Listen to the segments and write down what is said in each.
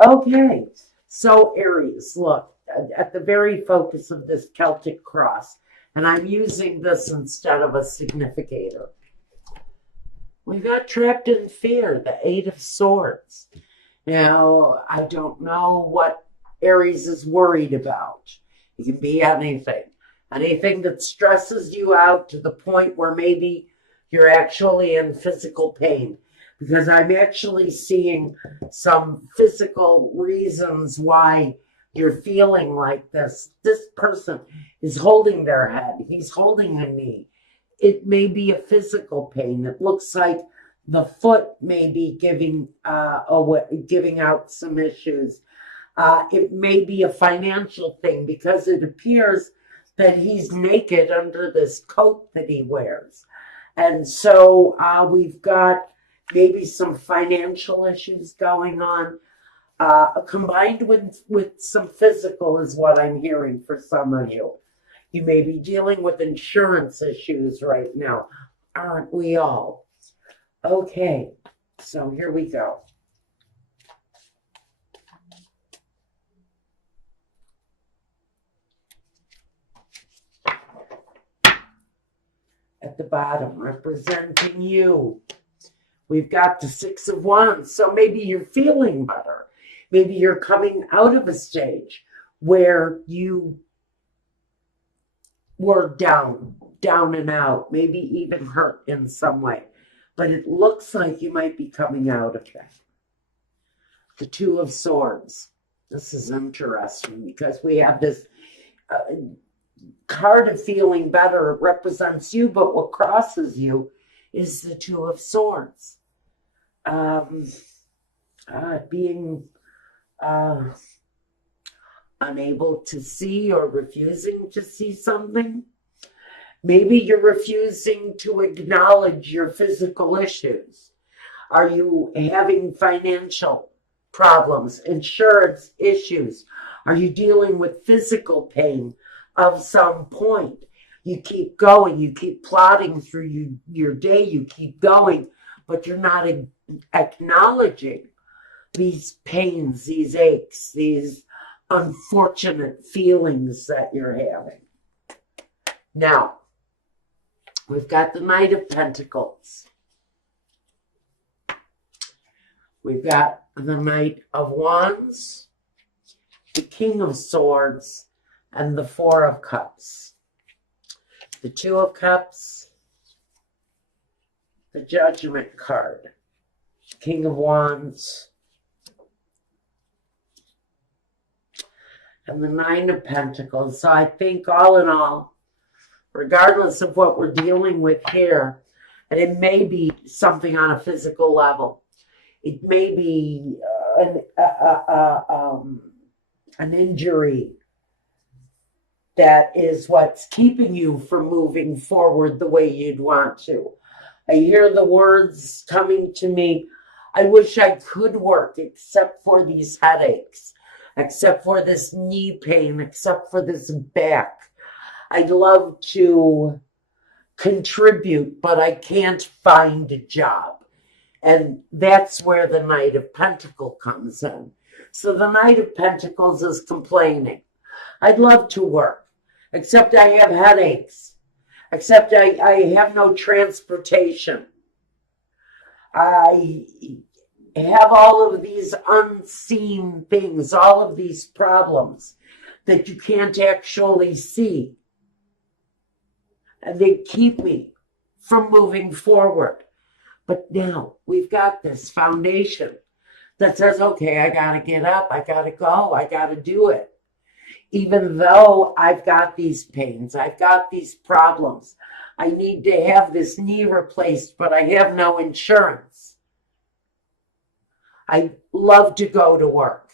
Okay, so Aries, look, at the very focus of this Celtic cross, and I'm using this instead of a significator. We got trapped in fear, the Eight of Swords. Now, I don't know what Aries is worried about. It can be anything. Anything that stresses you out to the point where maybe you're actually in physical pain. Because I'm actually seeing some physical reasons why you're feeling like this. This person is holding their head, he's holding a knee. It may be a physical pain. It looks like the foot may be giving out some issues. It may be a financial thing because it appears that he's naked under this coat that he wears. And so we've got maybe some financial issues going on, combined with some physical is what I'm hearing for some of you. You may be dealing with insurance issues right now. Aren't we all? Okay, so here we go. At the bottom, representing you, we've got the Six of Wands. So maybe you're feeling better. Maybe you're coming out of a stage where you were down and out, maybe even hurt in some way. But it looks like you might be coming out of that. The Two of Swords. This is interesting because we have this card of feeling better. It represents you, but what crosses you is the Two of Swords. Being unable to see or refusing to see something. Maybe you're refusing to acknowledge your physical issues. Are you having financial problems, insurance issues? Are you dealing with physical pain of some point? You keep going, you keep plodding through your day, you keep going, but you're not acknowledging these pains, these aches, these unfortunate feelings that you're having. Now, we've got the Knight of Pentacles. We've got the Knight of Wands, the King of Swords, and the Four of Cups. The Two of Cups, the Judgment card, King of Wands, and the Nine of Pentacles. So I think all in all, regardless of what we're dealing with here, and it may be something on a physical level, it may be an injury that is what's keeping you from moving forward the way you'd want to. I hear the words coming to me, I wish I could work except for these headaches, except for this knee pain, except for this back. I'd love to contribute, but I can't find a job. And that's where the Knight of Pentacles comes in. So the Knight of Pentacles is complaining. I'd love to work, except I have headaches, except I have no transportation. I have all of these unseen things, all of these problems that you can't actually see. And they keep me from moving forward. But now we've got this foundation that says, okay, I got to get up, I got to go, I got to do it. Even though I've got these pains, I've got these problems, I need to have this knee replaced, but I have no insurance. I love to go to work,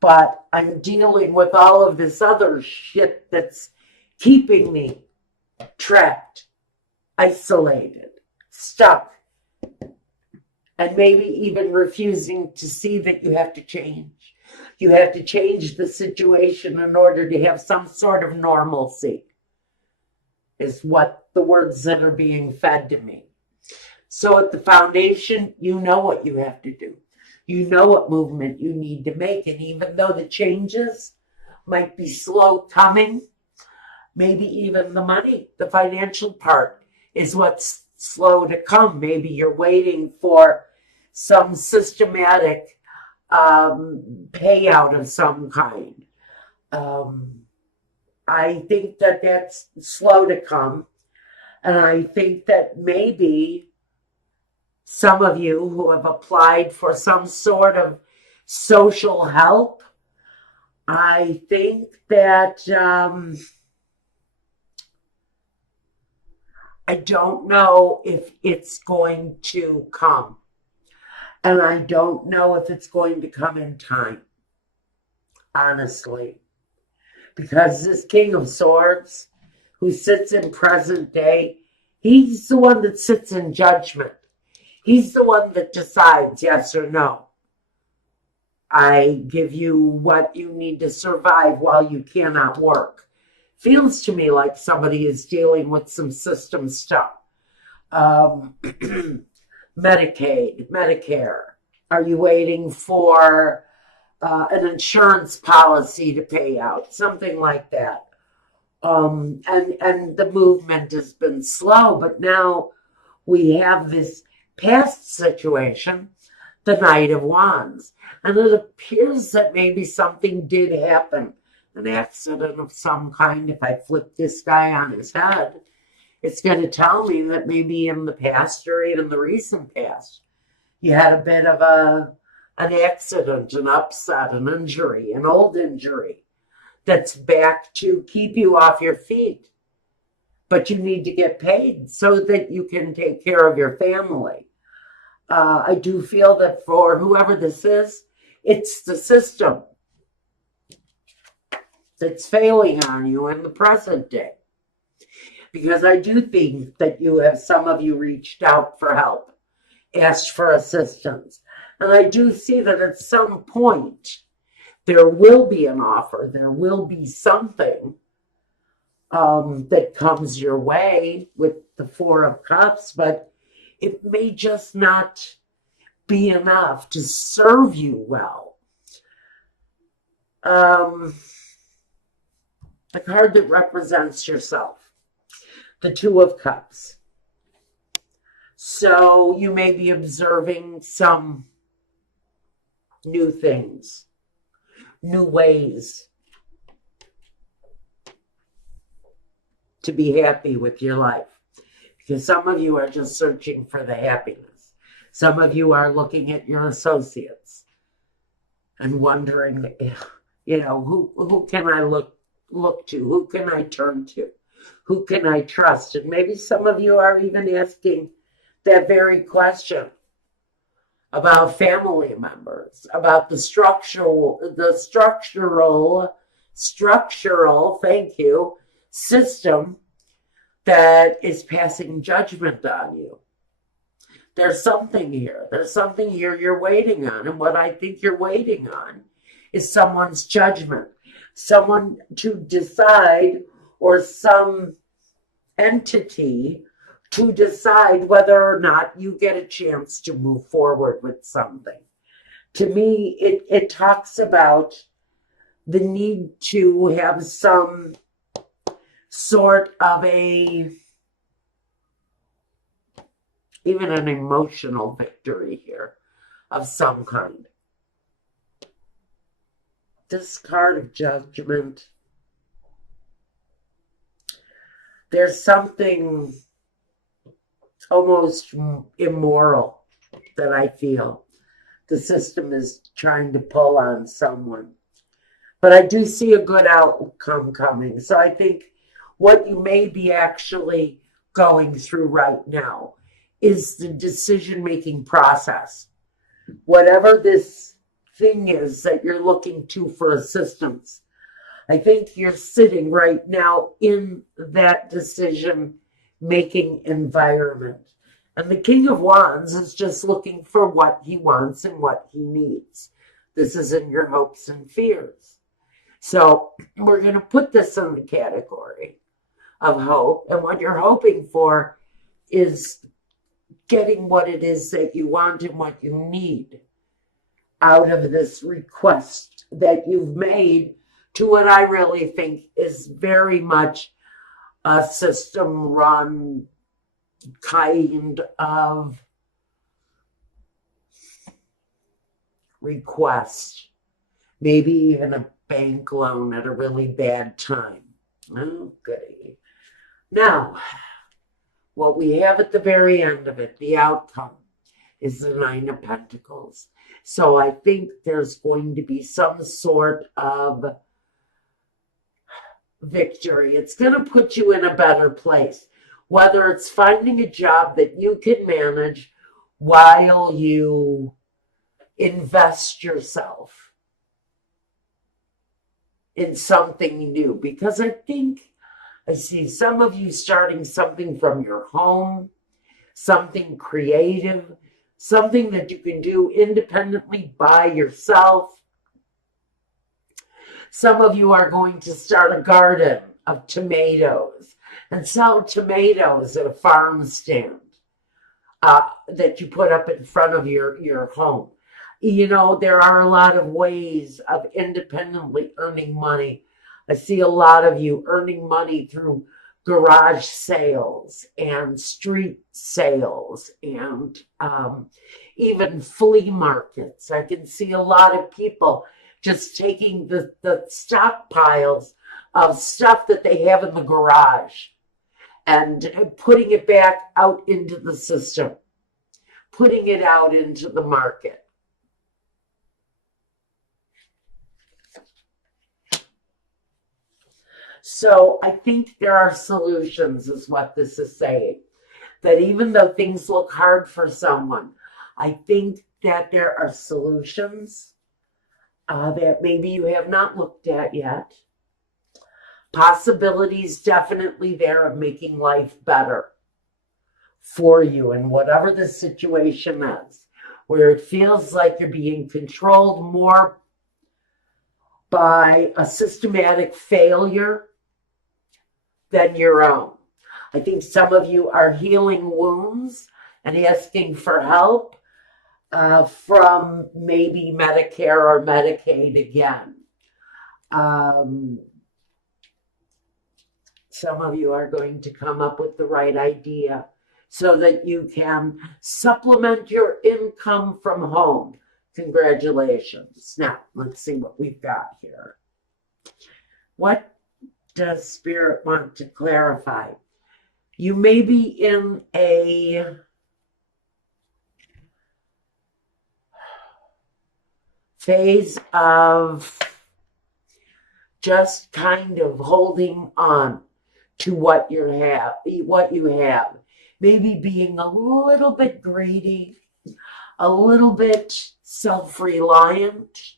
but I'm dealing with all of this other shit that's keeping me trapped, isolated, stuck, and maybe even refusing to see that you have to change. You have to change the situation in order to have some sort of normalcy, is what the words that are being fed to me. So at the foundation, you know what you have to do. You know what movement you need to make. And even though the changes might be slow coming, maybe even the money, the financial part is what's slow to come. Maybe you're waiting for some systematic payout of some kind. I think that that's slow to come. And I think that maybe some of you who have applied for some sort of social help, I think that I don't know if it's going to come. And I don't know if it's going to come in time, honestly. Because this King of Swords, who sits in present day, he's the one that sits in judgment. He's the one that decides yes or no. I give you what you need to survive while you cannot work. Feels to me like somebody is dealing with some system stuff. Medicaid, Medicare. Are you waiting for an insurance policy to pay out? Something like that. And the movement has been slow, but now we have this past situation, the Knight of Wands. And it appears that maybe something did happen, an accident of some kind. If I flip this guy on his head, it's going to tell me that maybe in the past or even the recent past, you had a bit of an accident, an upset, an injury, an old injury that's back to keep you off your feet. But you need to get paid so that you can take care of your family. I do feel that for whoever this is, it's the system that's failing on you in the present day. Because I do think that some of you reached out for help, asked for assistance. And I do see that at some point, there will be an offer, there will be something that comes your way with the Four of Cups, but it may just not be enough to serve you well. The card that represents yourself, the Two of Cups. So you may be observing some new things, new ways to be happy with your life. Because some of you are just searching for the happiness. Some of you are looking at your associates and wondering, who can I look to? Who can I turn to? Who can I trust? And maybe some of you are even asking that very question about family members, about the structural, thank you, system that is passing judgment on you. There's something here. There's something here you're waiting on. And what I think you're waiting on is someone's judgment. Someone to decide, or some entity to decide whether or not you get a chance to move forward with something. To me, it talks about the need to have some sort of even an emotional victory here of some kind. This card of Judgment, there's something almost immoral that I feel the system is trying to pull on someone. But I do see a good outcome coming. So I think what you may be actually going through right now is the decision-making process. Whatever this thing is that you're looking to for assistance, I think you're sitting right now in that decision-making environment. And the King of Wands is just looking for what he wants and what he needs. This is in your hopes and fears. So we're going to put this in the category of hope. And what you're hoping for is getting what it is that you want and what you need. out of this request that you've made to what I really think is very much a system run kind of request. Maybe even a bank loan at a really bad time. Oh, goody. Now, what we have at the very end of it, the outcome, is the Nine of Pentacles. So I think there's going to be some sort of victory. It's going to put you in a better place, whether it's finding a job that you can manage while you invest yourself in something new. Because I think I see some of you starting something from your home, something creative, something that you can do independently by yourself. Some of you are going to start a garden of tomatoes and sell tomatoes at a farm stand that you put up in front of your home. You know, there are a lot of ways of independently earning money. I see a lot of you earning money through garage sales and street sales and even flea markets. I can see a lot of people just taking the stockpiles of stuff that they have in the garage and putting it back out into the system, putting it out into the market. So I think there are solutions, is what this is saying. That even though things look hard for someone, I think that there are solutions that maybe you have not looked at yet. Possibilities definitely there of making life better for you in whatever the situation is, where it feels like you're being controlled more by a systematic failure than your own. I think some of you are healing wounds and asking for help from maybe Medicare or Medicaid again. Some of you are going to come up with the right idea so that you can supplement your income from home. Congratulations. Now, let's see what we've got here. What does Spirit want to clarify? You may be in a phase of just kind of holding on to what you have. Maybe being a little bit greedy, a little bit self-reliant,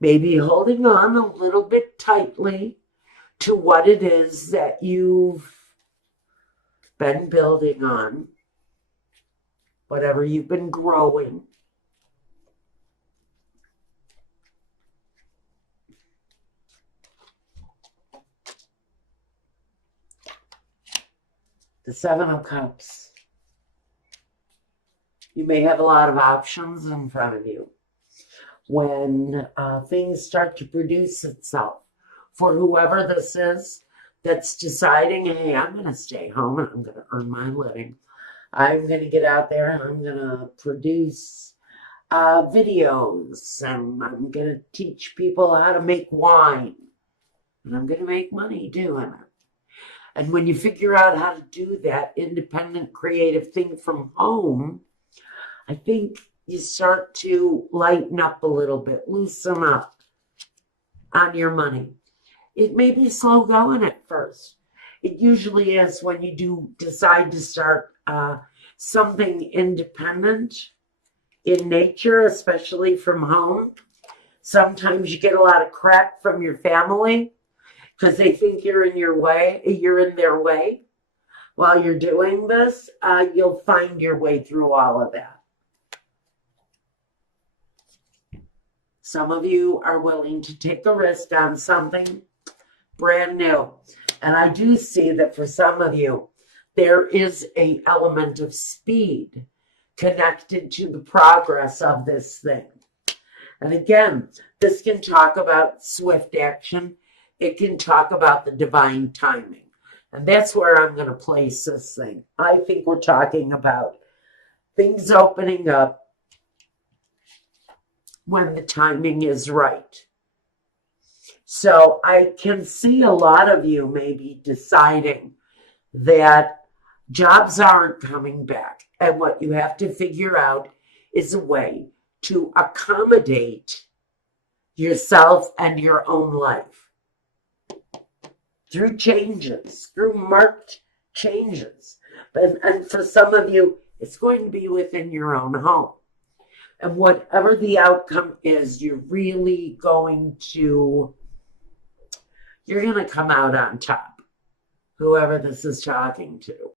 maybe holding on a little bit tightly to what it is that you've been building on, whatever you've been growing. The Seven of Cups. You may have a lot of options in front of you when things start to produce itself. For whoever this is that's deciding, hey, I'm going to stay home and I'm going to earn my living. I'm going to get out there and I'm going to produce videos and I'm going to teach people how to make wine. And I'm going to make money doing it. And when you figure out how to do that independent creative thing from home, I think you start to lighten up a little bit, loosen up on your money. It may be slow going at first. It usually is when you do decide to start something independent in nature, especially from home. Sometimes you get a lot of crap from your family because they think you're in their way. While you're doing this, you'll find your way through all of that. Some of you are willing to take a risk on something brand new. And I do see that for some of you, there is an element of speed connected to the progress of this thing. And again, this can talk about swift action. It can talk about the divine timing. And that's where I'm going to place this thing. I think we're talking about things opening up when the timing is right. So I can see a lot of you maybe deciding that jobs aren't coming back. And what you have to figure out is a way to accommodate yourself and your own life through changes, through marked changes. And for some of you, it's going to be within your own home. And whatever the outcome is, you're going to come out on top, whoever this is talking to.